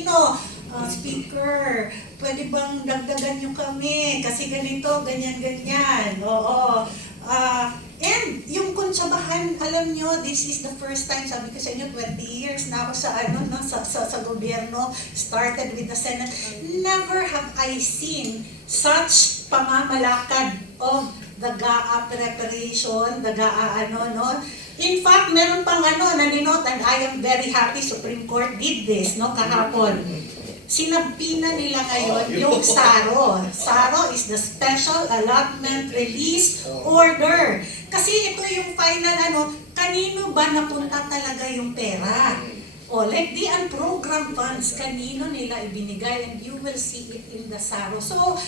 Pilipino. Speaker, pwede bang dagdagan nyo kami? Kasi ganito, ganyan-ganyan. Oo. And yung Kuntsabahan, alam nyo, this is the first time, sabi ko sa inyo, 20 years na ako sa, sa gobyerno, started with the Senate. Never have I seen such pamamalakad of the GAA preparation, the GAA In fact, meron pang naninot, and I am very happy Supreme Court did this, kahapon. Sinabina nila ngayon yung SARO. SARO is the Special Allotment Release Order. Kasi ito yung final kanino ba napunta talaga yung pera? Like the unprogrammed funds, kanino nila ibinigay, and you will see it in the SARO. So,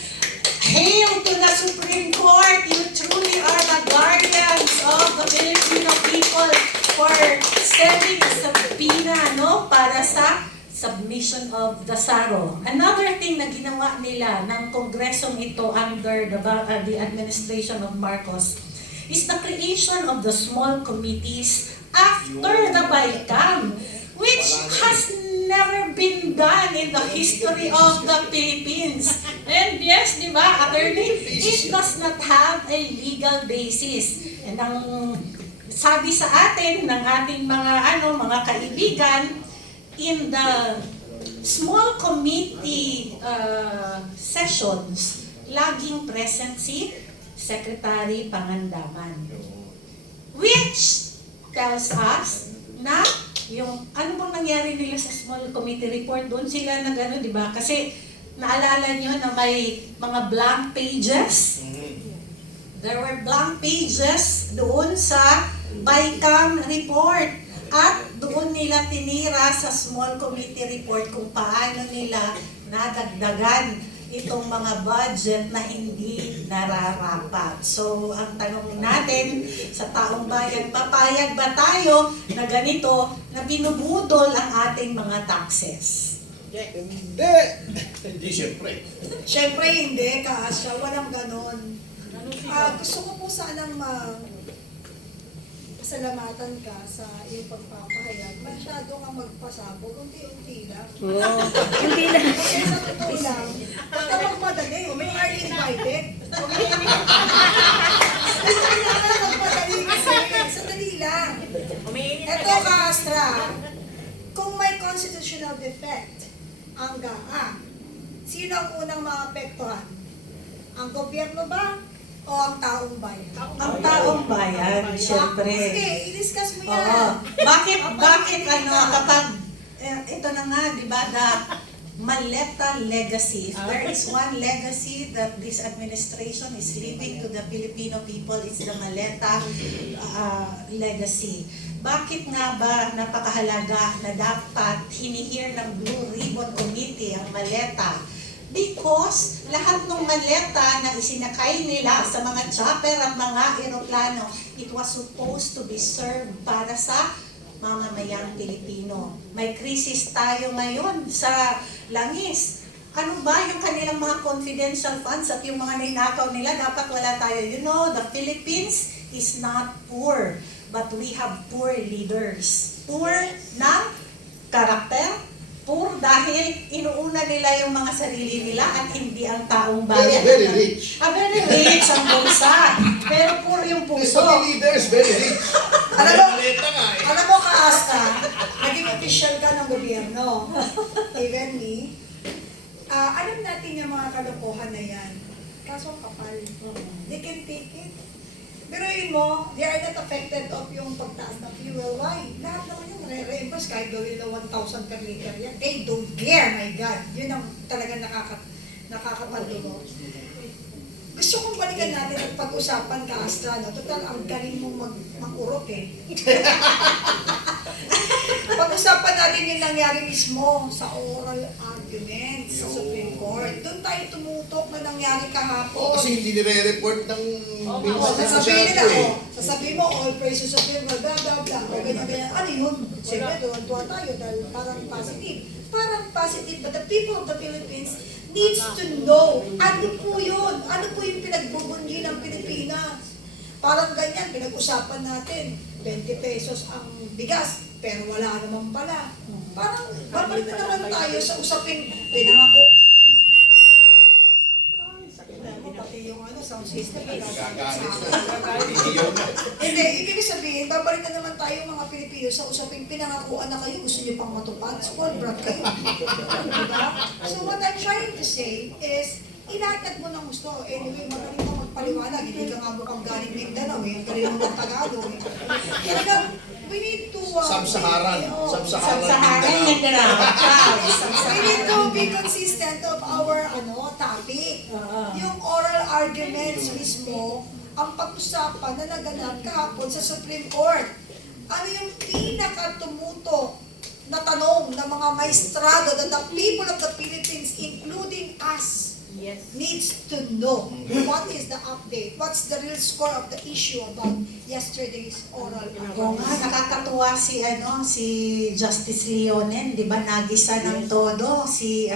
hail to the Supreme Court! You truly are the guardians of the Filipino people for sending a subpoena, para sa submission of the SARO. Another thing na ginawa nila ng kongresong ito under the administration of Marcos is the creation of the small committees after the BICAM, which has never been done in the history of the Philippines. And yes, di ba, attorney, it does not have a legal basis. And ang sabi sa atin ng ating mga kaibigan, in the small committee sessions, laging present si Secretary Pangandaman. Which tells us na yung ano bang nangyari nila sa small committee report, doon sila di ba? Kasi naalala nyo na may mga blank pages. There were blank pages doon sa BICAM report. At doon nila tinira sa small committee report kung paano nila nadagdagan itong mga budget na hindi nararapat. So, ang tanong natin sa taong bayan, papayag ba tayo na ganito, na binubudol ang ating mga taxes? Hindi! Hindi, siyempre. Siyempre hindi, Kaasya. Walang ganon. Gusto ko po sanang pasalamatan ka sa iyong pagpapahayag. Masyado kang magpasabog, unti-unti lang. Hindi lang. Kasi sa totoo lang, huwag ka magmadali. You are invited. Kailangan magmadali kasi. Sandali lang. Ito, Kaastra, kung may constitutional defect ang GAA, sino ang unang maapektuhan? Ang gobyerno ba? O ang taong bayan? Ang taong bayan, siyempre. Sige, i-discuss mo yan. Oo. Bakit kapag, ito na nga, di ba, the Maleta legacy. If there is one legacy that this administration is leaving to the Filipino people, it's the Maleta legacy. Bakit nga ba napakahalaga na dapat hinihir ng Blue Ribbon Committee ang Maleta? Because lahat ng maleta na isinakay nila sa mga chopper at mga eroplano, it was supposed to be served para sa mamamayang Pilipino. May krisis tayo ngayon sa langis. Ano ba yung kanilang mga confidential funds at yung mga ninakaw nila? Dapat wala tayo. You know, the Philippines is not poor, but we have poor leaders. Poor na karakter, poor dahil inuuna nila yung mga sarili nila at hindi ang taong bayan. Very rich. Very rich ang bansa. Pero poor yung puso. Some leaders, very rich. Alam mo, Kaasta, naging official ka ng gobyerno. Even me. Alam natin yung mga kalokohan na yan. Kaso kapal. They can take it. Pero yun mo, they are not affected of yung pagtaas ng fuel. Why? Lahat naman yun, re-reimburse kahit gawin nila 1,000 per liter yan. They don't care, my God. Yun ang talagang nakakapalulo. Gusto kong balikan natin at pag-usapan ka, Astra, no? Total, ang galing mong mag-urok eh. Pag-usapan natin yung nangyari mismo sa oral arguments sa Supreme Court. Doon tayo tumutok na nangyari kahapon. Kasi hindi nire-report ng sasabihin mo, all praises of him, blah, blah, blah, o ganyan. Ano yun? Siyempre, doon tuwa tayo dahil parang positive. Parang positive, but the people of the Philippines needs to know, ano po yun? Ano po yung pinagbubunyi ng Pilipinas? Parang ganyan, pinag-usapan natin, 20 pesos ang bigas, pero wala naman pala. Parang babalik na naman tayo sa usaping pinangako. Pati yung sound system. Hindi, ibig sabihin, babalik na naman tayo mga Pilipino sa usaping pinangakuan na kayo, gusto nyo pang matupad, spoiled brat kayo. Diba? So what I'm trying to say is, ilatag mo ng gusto. Anyway, magaling mo magpaliwanag. Hindi ka nga mukhang galing Mindanao eh. Galing mo mag-Tagalog eh. Talagang, we need to... Sub-Saharan. Sub-Saharan Mindanao. We need to be consistent of our topic. Yung oral arguments mismo, ang pag-usapan na naganap kahapon sa Supreme Court. Ano yung pinaka-tumutok na tanong ng mga maestrado that the people of the Philippines, including us, needs to know what is the update, what's the real score of the issue about yesterday's oral Oo nga, arguments. nakakatuwa si Justice Leonen, di ba, nagisa ng todo, si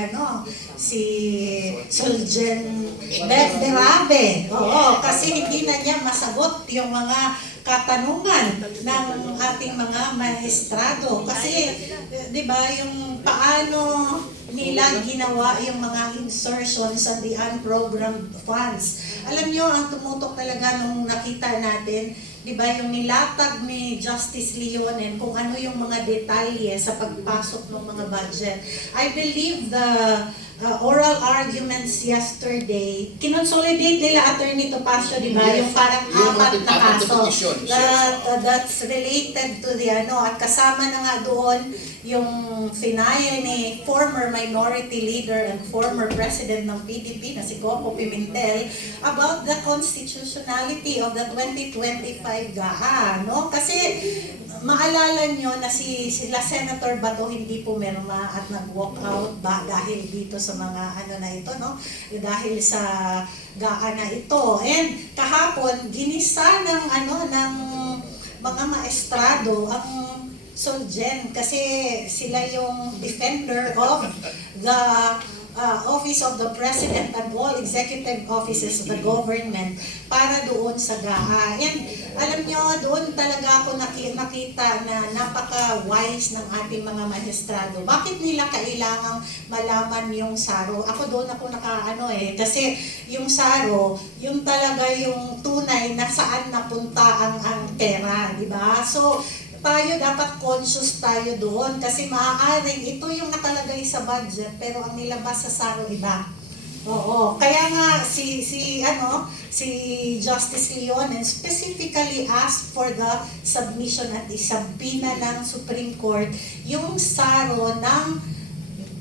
Soljen Berabe. Oo, kasi hindi na niya masagot yung mga katanungan ng ating mga maestrado. Kasi, di ba, yung paano nila ginawa yung mga insertions on the unprogrammed funds. Alam nyo, ang tumutok talaga nung nakita natin, di ba, yung nilatag ni Justice Leonen kung ano yung mga detalye sa pagpasok ng mga budget. I believe the oral arguments yesterday, kinonsolidate nila Attorney Topacio, di ba, yung parang Yung apat na kaso petitions, that's related to the at kasama na nga doon yung finale ni former minority leader and former president ng PDP na si Coco Pimentel about the constitutionality of the 2025 GAA, no? Kasi maalala nyo na sila Senator Bato hindi pumirma at nag-walk out ba dahil dito sa mga na ito, no? Dahil sa GAA na ito. And kahapon ginisa ng ng mga maestrado ang Soljen kasi sila yung defender of the Office of the President and all executive offices of the government para doon sa GAA. And alam nyo, doon talaga ako nakita na napaka-wise ng ating mga maestrado. Bakit nila kailangang malaman yung SARO? Ako doon ako kasi yung SARO, yung talaga yung tunay na saan napunta ang pera, di ba? So, tayo dapat conscious tayo doon kasi maaaring ito yung nakalagay sa budget pero ang nilabas sa SARO iba. Oo, kaya nga si Justice Leonen specifically asked for the submission at isabina ng Supreme Court yung SARO ng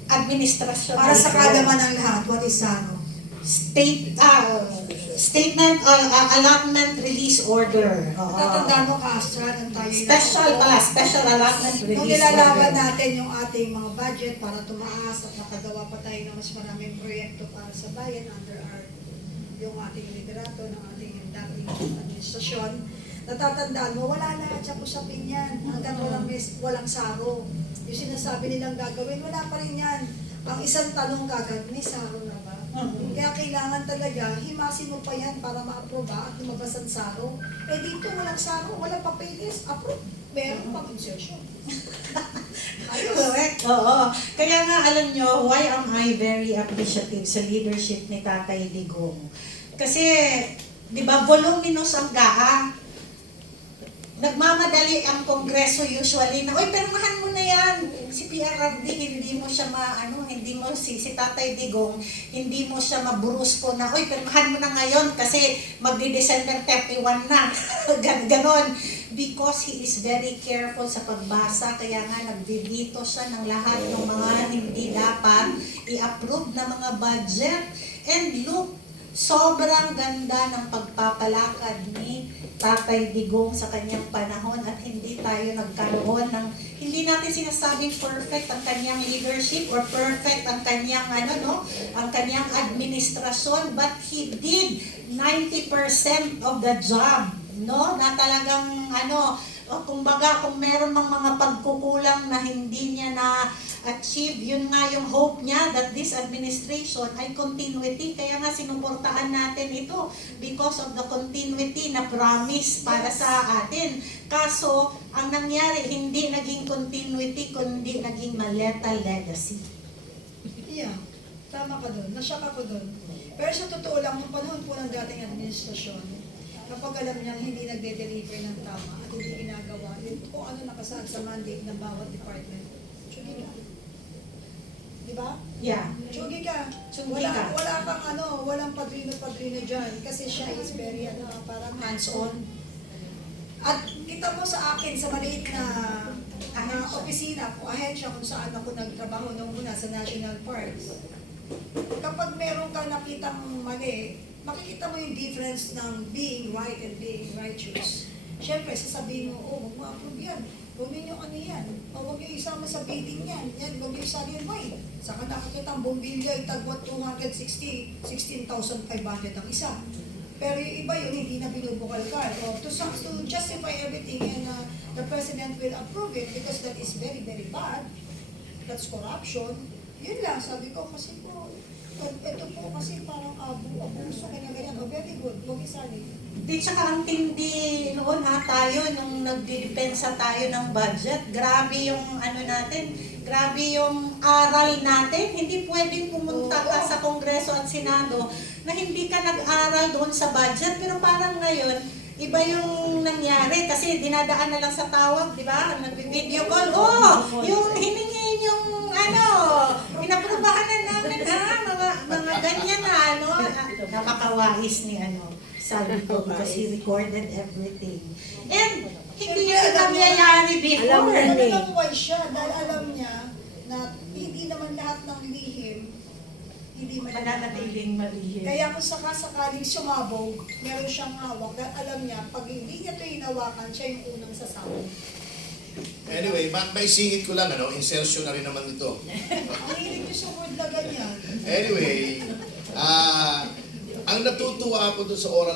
administrasyon. Para sa kalaman ng lahat, what is SARO? Statement allotment release order. Tatandaan mo ka, Astra, nang tayo Special allotment release nung order. nilalaban natin yung ating mga budget para tumaas at nakagawa pa tayo ng mas maraming proyekto para sa bayan under yung ating liderato ng ating dating administrasyon. Natatandaan mo, wala na sa usapin yan. Hanggang walang SARO. Yung sinasabi nilang gagawin, wala pa rin yan. Ang isang tanong kagad, may SARO na ba? Kaya kailangan talaga, himasin mo pa yan para ma-aproba at lumabas ang SARO. Eh dito walang SARO, walang papeles, approve. Meron pang insertion. Correct, oo. Kaya nga alam nyo, why am I very appreciative sa leadership ni Tatay Digong? Kasi, di ba, voluminous ang GAA. Nagmamadali ang Kongreso usually na, oy, permahan mo na yan. Si PRRD, hindi mo siya hindi mo si Tatay Digong, hindi mo siya mabrusko na, oy, permahan mo na ngayon kasi magdi-December 31 na. Ganon. Because he is very careful sa pagbasa, kaya nga nagbibito siya ng lahat ng mga hindi dapat i-approve na mga budget. And look, sobrang ganda ng pagpapalakad ni Tatay Digong sa kanyang panahon at hindi tayo nagkaroon ng, hindi natin sinasabing perfect ang kanyang leadership or perfect ang kanyang ang kanyang administrasyon, but he did 90% of the job, no? Na talagang kumbaga kung meron mang mga pagkukulang na hindi niya na achieve, yun nga yung hope niya that this administration ay continuity. Kaya nga sinuportaan natin ito because of the continuity na promise para sa atin. Kaso, ang nangyari, hindi naging continuity, kundi naging maleta legacy. Yeah, tama ka doon. Nasyak ako doon. Pero sa totoo lang, nung panahon po ng dating administrasyon, kapag alam niyang hindi nagde-deliver ng tama at hindi ginagawa, yun kung ano nakasaad sa mandate ng bawat department, tsugi ka. Di ba? Yeah. Tsugi ka. Tsugi ka. Wala kang walang padrino-padrino dyan kasi siya is very parang hands-on. At kita mo sa akin, sa maliit na opisina ko, ahensya kung saan ako nagtrabaho nung una sa National Parks. Kapag meron ka nakitang mali, makikita mo yung difference ng being right and being righteous. Siyempre, sasabihin mo, oh, huwag mo approve yan. Huwag ninyo ano yan. O huwag nyo isama sa bidding yan. Yan, huwag nyo isama yan. Why? Saka nakakita ang bumbilya, itagwat 16,500 ang isa. Pero yung iba yun, hindi na binubukal-kal. O, to justify everything and the President will approve it because that is very, very bad. That's corruption. Yun lang, sabi ko kasi po, ito po kasi parang abuso, ganyan-ganyan. O, very good, huwag isali. Di tsaka ang tindi noon tayo, nung nagdidepensa tayo ng budget, grabe yung natin, grabe yung aral natin. Hindi pwedeng pumunta ka sa Kongreso at Senado na hindi ka nag-aral doon sa budget. Pero parang ngayon, iba yung nangyari kasi dinadaan na lang sa tawag, di ba? Nag-video call, yung hiningi yung pinaprubahan na namin mga ganyan napakawais ni sabi ko because he recorded everything. And hindi yun nangyayari before. Alam mo why siya? Dahil alam niya na hindi naman lahat ng lihim hindi Mananatiling malihim. Kaya kung sakasakaling sumabog, meron siyang hawak dahil alam niya, pag hindi niya ito hinawakan, siya yung unang sasabog. Anyway, may singit ko lang, insertion na rin naman ito. Ang hilig niyo sa word na ganyan. Anyway, ang natutuwa ako dun sa oral